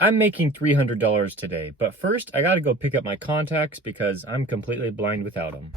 I'm making $300 today, but first I gotta go pick up my contacts because I'm completely blind without them.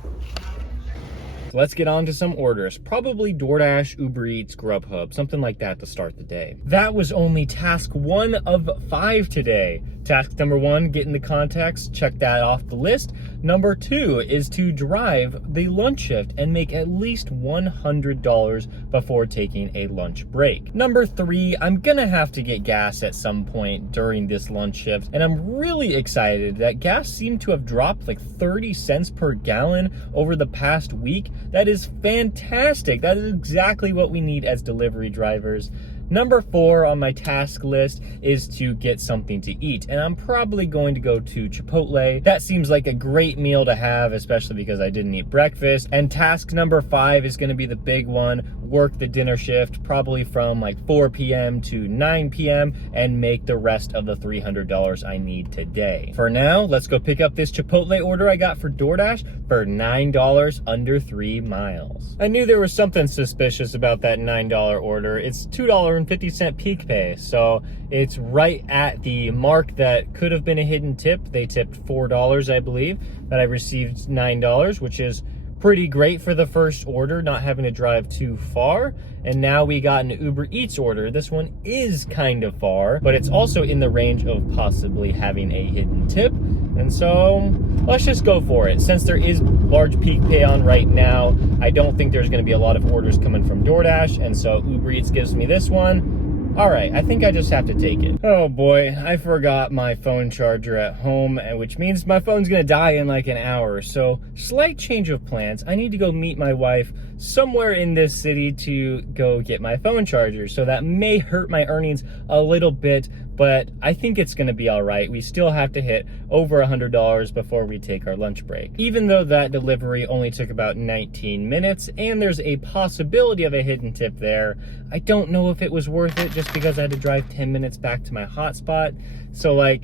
So let's get on to some orders. Probably DoorDash, Uber Eats, Grubhub, something like that to start the day. That was only task 1 of 5 today. Task number 1, getting the contacts, check that off the list. Number 2 is to drive the lunch shift and make at least $100 before taking a lunch break. Number 3, I'm gonna have to get gas at some point during this lunch shift, and I'm really excited that gas seemed to have dropped like 30 cents per gallon over the past week. That is fantastic. That is exactly what we need as delivery drivers. Number 4 on my task list is to get something to eat, and I'm probably going to go to Chipotle. That seems like a great meal to have, especially because I didn't eat breakfast. And task number 5 is gonna be the big one, work the dinner shift, probably from like 4 p.m. to 9 p.m. and make the rest of the $300 I need today. For now, let's go pick up this Chipotle order I got for DoorDash for $9 under 3 miles. I knew there was something suspicious about that $9 order. It's $2.50 peak pay, so it's right at the mark that could have been a hidden tip. They tipped $4, I believe, but I received $9, which is pretty great for the first order, not having to drive too far. And now we got an Uber Eats order. This one is kind of far, but it's also in the range of possibly having a hidden tip. And so let's just go for it. Since there is large peak pay on right now, I don't think there's gonna be a lot of orders coming from DoorDash, and so Uber Eats gives me this one. All right, I think I just have to take it. Oh boy, I forgot my phone charger at home, which means my phone's gonna die in like an hour. So slight change of plans. I need to go meet my wife somewhere in this city to go get my phone charger. So that may hurt my earnings a little bit, but I think it's gonna be all right. We still have to hit over $100 before we take our lunch break. Even though that delivery only took about 19 minutes and there's a possibility of a hidden tip there, I don't know if it was worth it just because I had to drive 10 minutes back to my hotspot. So like,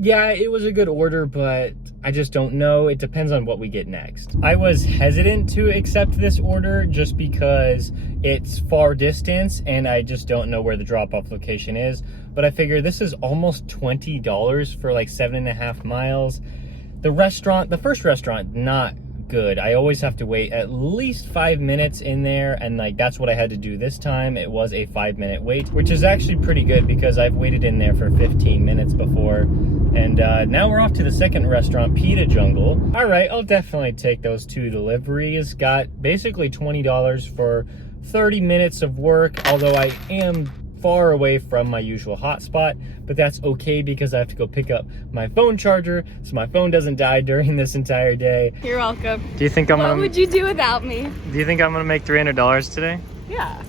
yeah, it was a good order, but I just don't know. It depends on what we get next. I was hesitant to accept this order just because it's far distance and I just don't know where the drop-off location is. But I figure this is almost $20 for like 7.5 miles. The first restaurant, not good. I always have to wait at least 5 minutes in there, and like that's what I had to do this time. It was a 5-minute wait, which is actually pretty good because I've waited in there for 15 minutes before. And now we're off to the second restaurant, Pita Jungle. All right, I'll definitely take those 2 deliveries. Got basically $20 for 30 minutes of work, although I am far away from my usual hotspot, but that's okay because I have to go pick up my phone charger so my phone doesn't die during this entire day. You're welcome. Do you think What would you do without me? Do you think I'm gonna make $300 today? Yeah,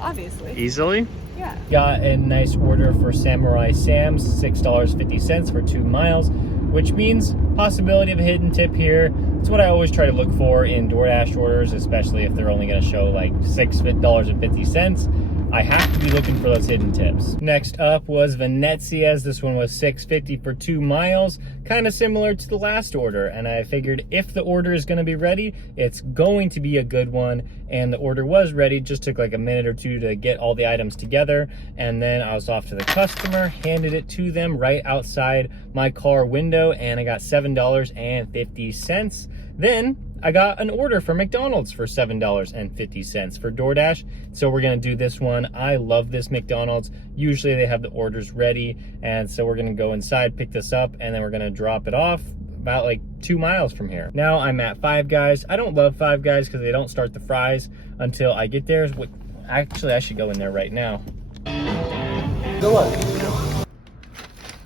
obviously. Easily? Yeah. Got a nice order for Samurai Sam's, $6.50 for 2 miles, which means possibility of a hidden tip here. It's what I always try to look for in DoorDash orders, especially if they're only gonna show like $6.50. I have to be looking for those hidden tips. Next up was Venezia's. This one was $6.50 for 2 miles, kind of similar to the last order. And I figured if the order is gonna be ready, it's going to be a good one. And the order was ready, just took like a minute or 2 to get all the items together. And then I was off to the customer, handed it to them right outside my car window, and I got $7.50. Then I got an order for McDonald's for $7.50 for DoorDash. So we're gonna do this one. I love this McDonald's. Usually they have the orders ready. And so we're gonna go inside, pick this up, and then we're gonna drop it off about like 2 miles from here. Now I'm at Five Guys. I don't love Five Guys because they don't start the fries until I get there. Actually, I should go in there right now. Go on.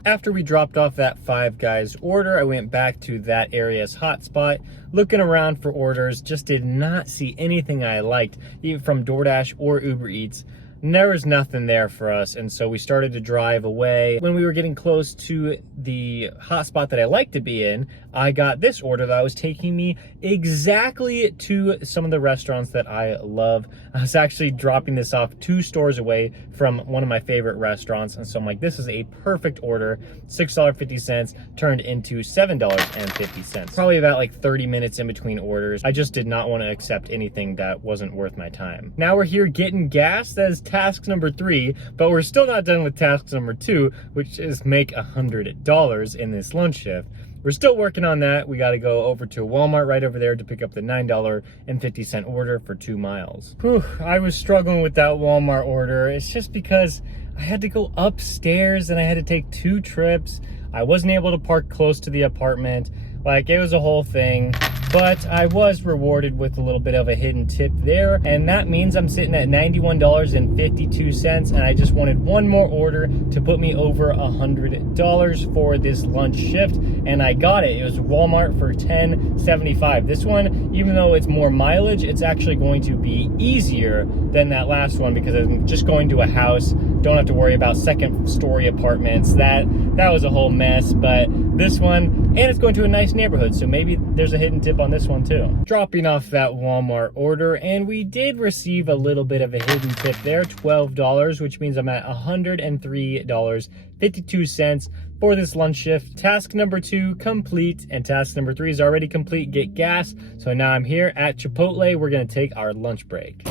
After we dropped off that Five Guys order, I went back to that area's hotspot, looking around for orders, just did not see anything I liked, even from DoorDash or Uber Eats. There was nothing there for us, and so we started to drive away. When we were getting close to the hotspot that I like to be in, I got this order that was taking me exactly to some of the restaurants that I love. I was actually dropping this off 2 stores away from one of my favorite restaurants, and so I'm like, this is a perfect order. $6.50 turned into $7.50. Probably about like 30 minutes in between orders. I just did not want to accept anything that wasn't worth my time. Now we're here getting gas. That is task number 3, but we're still not done with task number 2, which is make $100 in this lunch shift. We're still working on that. We got to go over to Walmart right over there to pick up the $9.50 order for 2 miles. Whew, I was struggling with that Walmart order. It's just because I had to go upstairs and I had to take 2 trips. I wasn't able to park close to the apartment. Like, it was a whole thing. But I was rewarded with a little bit of a hidden tip there, and that means I'm sitting at $91.52, and I just wanted one more order to put me over $100 for this lunch shift, and I got it. It was Walmart for $10.75. This one, even though it's more mileage, it's actually going to be easier than that last one because I'm just going to a house, don't have to worry about second-story apartments. That was a whole mess, but this one, and it's going to a nice neighborhood, so maybe there's a hidden tip on this one too. Dropping off that Walmart order, and we did receive a little bit of a hidden tip there, $12, which means I'm at $103.52 for this lunch shift. Task number 2 complete, and task number 3 is already complete, get gas. So now I'm here at Chipotle. We're gonna take our lunch break.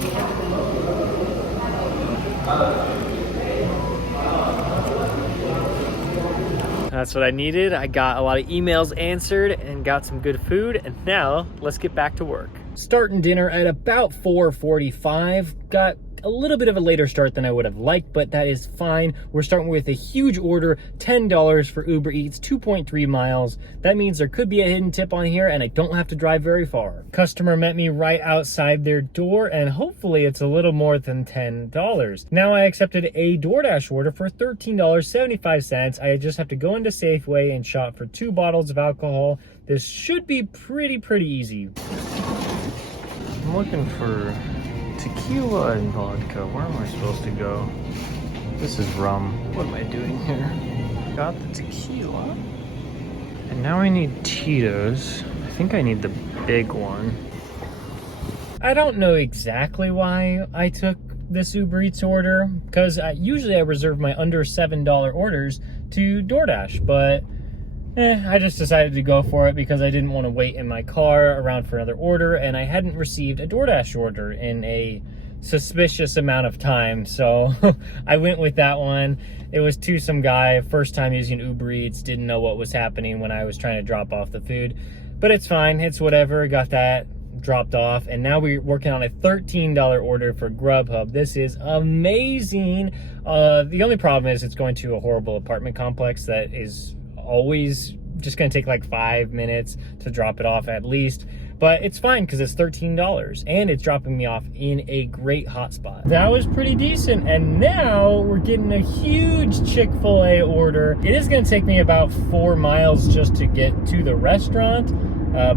That's what I needed. I got a lot of emails answered and got some good food, and now let's get back to work. Starting dinner at about 4:45. Got a little bit of a later start than I would have liked, but that is fine. We're starting with a huge order, $10 for Uber Eats, 2.3 miles. That means there could be a hidden tip on here and I don't have to drive very far. Customer met me right outside their door, and hopefully it's a little more than $10. Now I accepted a DoorDash order for $13.75. I just have to go into Safeway and shop for 2 bottles of alcohol. This should be pretty easy. I'm looking for tequila and vodka. Where am I supposed to go? This is rum. What am I doing here? Got the tequila. And now I need Tito's. I think I need the big one. I don't know exactly why I took this Uber Eats order, because usually I reserve my under $7 orders to DoorDash, but I just decided to go for it because I didn't want to wait in my car around for another order, and I hadn't received a DoorDash order in a suspicious amount of time, so I went with that one. It was to some guy, first time using Uber Eats, didn't know what was happening when I was trying to drop off the food, but it's fine, it's whatever. Got that dropped off, and now we're working on a $13 order for Grubhub. This is amazing. The only problem is it's going to a horrible apartment complex that is always just gonna take like 5 minutes to drop it off at least, but it's fine because it's $13 and it's dropping me off in a great hotspot. That was pretty decent, and now we're getting a huge Chick-fil-A order. It is gonna take me about 4 miles just to get to the restaurant,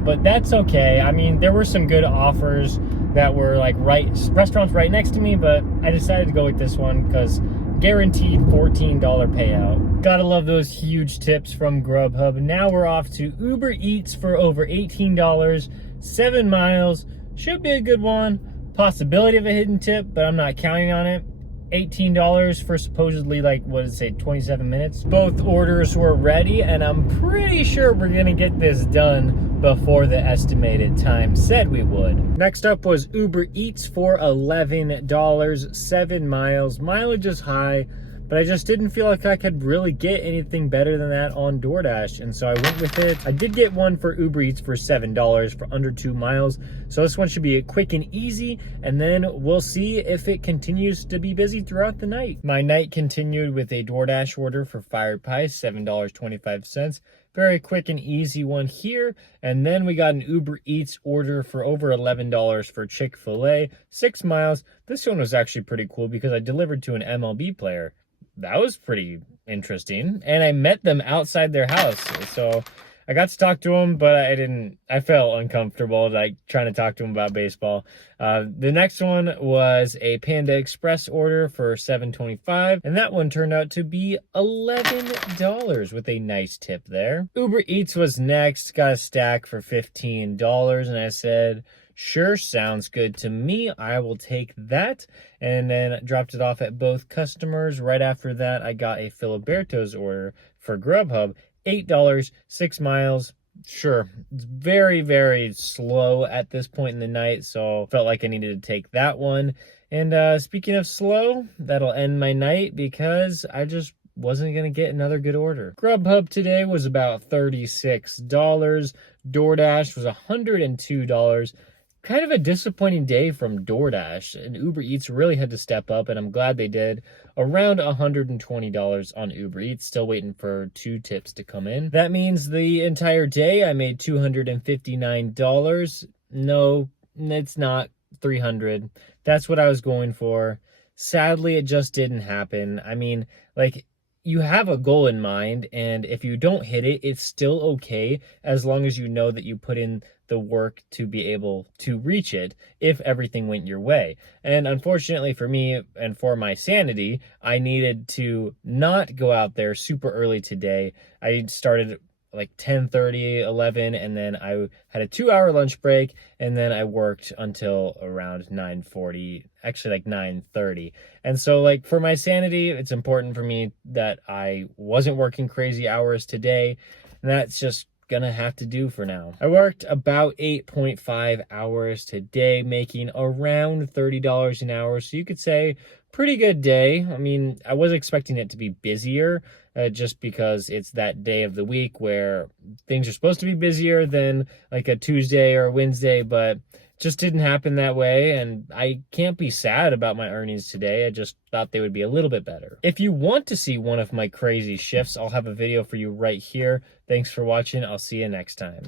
but that's okay. I mean, there were some good offers that were like restaurants right next to me, but I decided to go with this one because guaranteed $14 payout. Gotta love those huge tips from Grubhub. Now we're off to Uber Eats for over $18, 7 miles. Should be a good one. Possibility of a hidden tip, but I'm not counting on it. $18 for supposedly, like, what did it say, 27 minutes? Both orders were ready, and I'm pretty sure we're gonna get this done before the estimated time said we would. Next up was Uber Eats for $11, 7 miles. Mileage is high, but I just didn't feel like I could really get anything better than that on DoorDash, and so I went with it. I did get one for Uber Eats for $7 for under 2 miles, so this one should be quick and easy, and then we'll see if it continues to be busy throughout the night. My night continued with a DoorDash order for Fire Pie, $7.25. Very quick and easy one here. And then we got an Uber Eats order for over $11 for Chick-fil-A, 6 miles. This one was actually pretty cool because I delivered to an MLB player. That was pretty interesting. And I met them outside their house. So I got to talk to him, but I felt uncomfortable like trying to talk to him about baseball. The next one was a Panda Express order for $7.25, and that one turned out to be $11 with a nice tip there. Uber Eats was next, got a stack for $15, and I said, sure, sounds good to me. I will take that. And then dropped it off at both customers. Right after that, I got a Filiberto's order for Grubhub, $8, 6 miles. Sure, it's very slow at this point in the night, so felt like I needed to take that one. And speaking of slow, that'll end my night because I just wasn't going to get another good order. Grubhub today was about $36. DoorDash was $102. Kind of a disappointing day from DoorDash, and Uber Eats really had to step up, and I'm glad they did. Around $120 on Uber Eats, still waiting for 2 tips to come in. That means the entire day I made $259. No, it's not $300. That's what I was going for. Sadly, it just didn't happen. I mean, like, you have a goal in mind, and if you don't hit it, it's still okay as long as you know that you put in the work to be able to reach it if everything went your way. And unfortunately for me and for my sanity, I needed to not go out there super early today. I started like 10:30, 11, and then I had a 2-hour lunch break, and then I worked until around 9:40, actually like 9:30. And so, like, for my sanity, it's important for me that I wasn't working crazy hours today, and that's just gonna have to do for now. I worked about 8.5 hours today, making around $30 an hour, so you could say pretty good day. I mean, I was expecting it to be busier, just because it's that day of the week where things are supposed to be busier than like a Tuesday or Wednesday, but just didn't happen that way, and I can't be sad about my earnings today. I just thought they would be a little bit better. If you want to see one of my crazy shifts, I'll have a video for you right here. Thanks for watching. I'll see you next time.